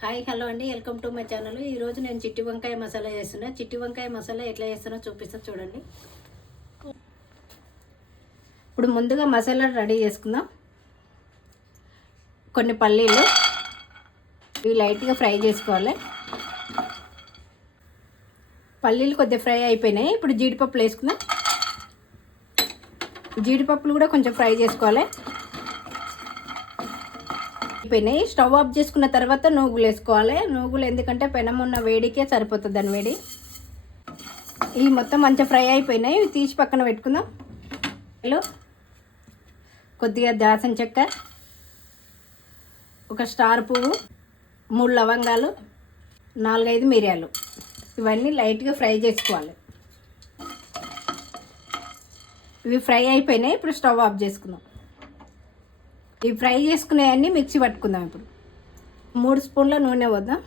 Hi hello అండి, welcome to my channel. ఈరోజు నేను చిట్టి వంకాయ మసాలా చేస్తున్నా. చిట్టి వంకాయ మసాలా ఎట్లా చేస్తున్నా చూపిస్తా చూడండి. ఇప్పుడు ముందుగా మసాలా రెడీ చేసుకుందాం. కొన్ని పల్లీలు ఇవి లైట్గా ఫ్రై చేసుకోవాలి. పల్లీలు కొద్దిగా ఫ్రై అయిపోయినాయి. ఇప్పుడు జీడిపప్పులు వేసుకుందాం. జీడిపప్పులు కూడా కొంచెం ఫ్రై చేసుకోవాలి. అయిపోయినాయి. స్టవ్ ఆఫ్ చేసుకున్న తర్వాత నూగులు వేసుకోవాలి. నూగులు ఎందుకంటే పెనం ఉన్న వేడికే సరిపోతుంది దాని వేడి. ఇవి మొత్తం మంచిగా ఫ్రై అయిపోయినాయి. ఇవి తీసి పక్కన పెట్టుకుందాం. కొద్దిగా దాసం చెక్క, ఒక స్టార్ పువ్వు, 3 లవంగాలు, 4-5 మిరియాలు, ఇవన్నీ లైట్గా ఫ్రై చేసుకోవాలి. ఇవి ఫ్రై అయిపోయినాయి. ఇప్పుడు స్టవ్ ఆఫ్ చేసుకుందాం. ఇవి ఫ్రై చేసుకునేవన్నీ మిక్సీ పట్టుకుందాం. ఇప్పుడు 3 స్పూన్ల నూనె వద్దాం.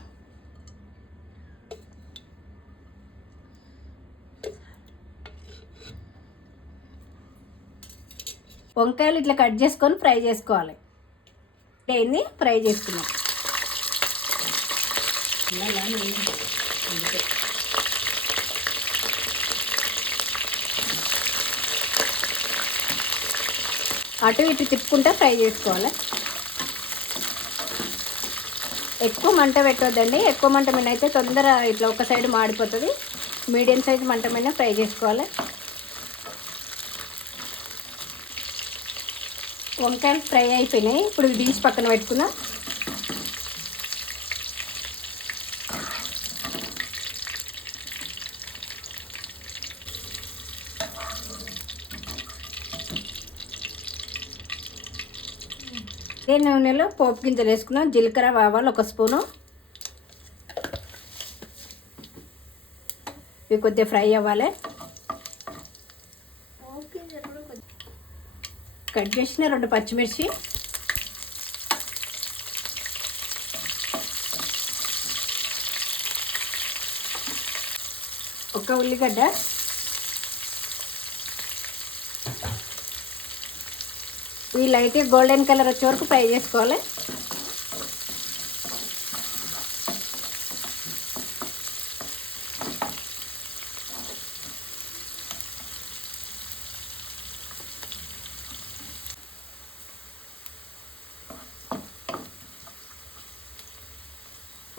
వంకాయలు ఇట్లా కట్ చేసుకొని ఫ్రై చేసుకోవాలి. ఏంది ఫ్రై చేసుకున్నాం. అటు ఇటు తిప్పుకుంటే ఫ్రై చేసుకోవాలి. ఎక్కువ మంట పెట్టొద్దండి. ఎక్కువ మంట మీద అయితే తొందర ఇట్లా ఒక సైడ్ మాడిపోతుంది. మీడియం సైజ్ మంట మీద ఫ్రై చేసుకోవాలి. వంకాయలు ఫ్రై అయిపోయినాయి. ఇప్పుడు తీసి పక్కన పెట్టుకుందాం. అదే నూనెలో పోపు గింజలు వేసుకున్నాం. జీలకర్ర, ఆవాలు 1 స్పూను. ఇవి కొద్దిగా ఫ్రై అవ్వాలి. కట్ చేసిన 2 పచ్చిమిర్చి, ఒక ఉల్లిగడ్డ, ఇవి లైట్గా గోల్డెన్ కలర్ వచ్చే వరకు ఫ్రై చేసుకోవాలి.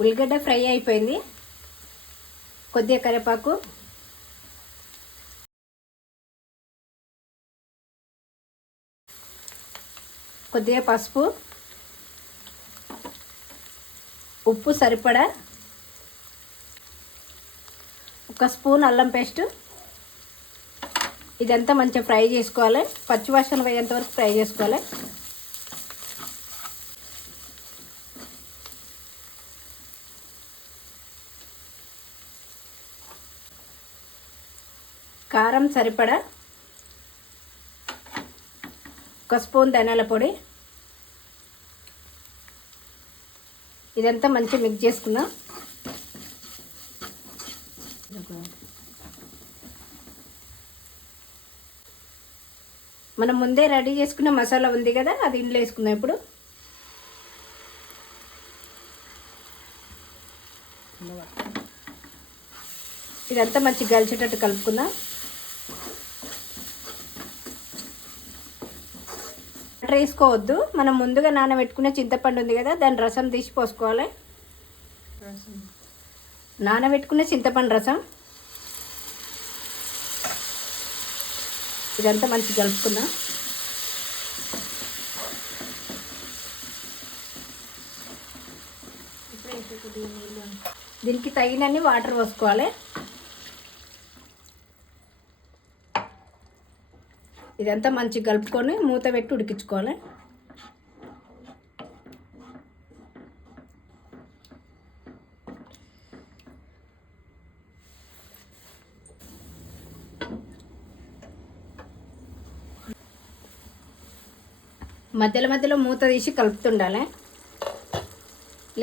ఉల్లిగడ్డ ఫ్రై అయిపోయింది. కొద్దిగా కరివేపాకు, కొద్దిగా పసుపు, ఉప్పు సరిపడా, 1 స్పూన్ అల్లం పేస్ట్. ఇదంతా మంచిగా ఫ్రై చేసుకోవాలి. పచ్చివాసన పోయేంత వరకు ఫ్రై చేసుకోవాలి. కారం సరిపడా, 1 స్పూన్ ధనియాల పొడి. ఇదంతా మంచిగా మిక్స్ చేసుకుందాం. మనం ముందే రెడీ చేసుకున్న మసాలా ఉంది కదా, అది ఇంట్లో వేసుకుందాం. ఇప్పుడు ఇదంతా మంచిగా కలిసేటట్టు కలుపుకుందాం. వాటర్ వేసుకోవద్దు. మనం ముందుగా నానబెట్టుకునే చింతపండు ఉంది కదా, దాని రసం తీసి పోసుకోవాలి. నానబెట్టుకునే చింతపండు రసం. ఇదంతా మంచిగా కలుపుకుందాం. దీనికి తగినన్ని వాటర్ పోసుకోవాలి. ఇదంతా మంచిగా కలుపుకొని మూత పెట్టి ఉడికించుకోవాలి. మధ్యలో మధ్యలో మూత తీసి కలుపుతుండాలి,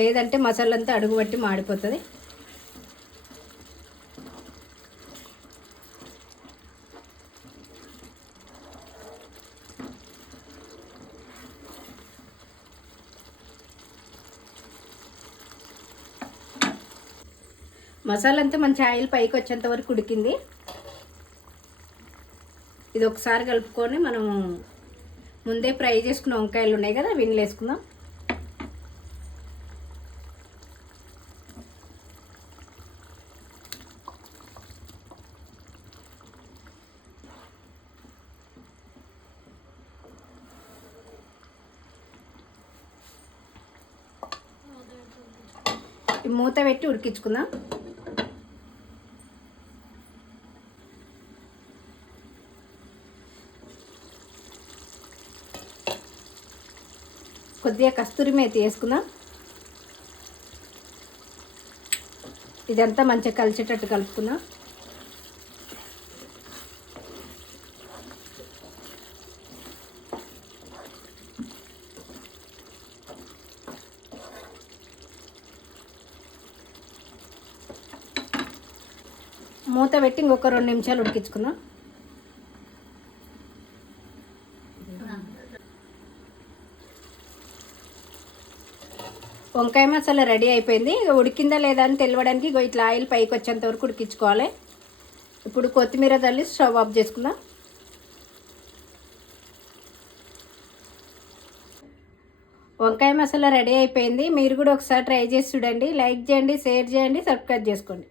లేదంటే మసాలా అంతా అడుగు పట్టి మాడిపోతుంది. మసాలా అంతా మంచి ఆయిల్ పైకి వచ్చేంత వరకు ఉడికింది. ఇది ఒకసారి కలుపుకొని మనం ముందే ఫ్రై చేసుకున్న వంకాయలు ఉన్నాయి కదా, వీళ్ళు వేసుకుందాం. మూత పెట్టి ఉడికించుకుందాం. కొద్దిగా కస్తూరి మేతి వేసుకుందాం. ఇదంతా మంచిగా కలిసేటట్టు కలుపుకుందాం. మూత పెట్టి ఇంకొక 2 నిమిషాలు ఉడికించుకుందాం. వంకాయ మసాలా రెడీ అయిపోయింది. ఇక ఉడికిందా లేదా అని తెలియడానికి ఇట్లా ఆయిల్ పైకి వచ్చేంత వరకు ఉడికించుకోవాలి. ఇప్పుడు కొత్తిమీర చల్లి స్టవ్ ఆఫ్ చేసుకుందాం. వంకాయ మసాలా రెడీ అయిపోయింది. మీరు కూడా ఒకసారి ట్రై చేసి చూడండి. లైక్ చేయండి, షేర్ చేయండి, సబ్స్క్రైబ్ చేసుకోండి.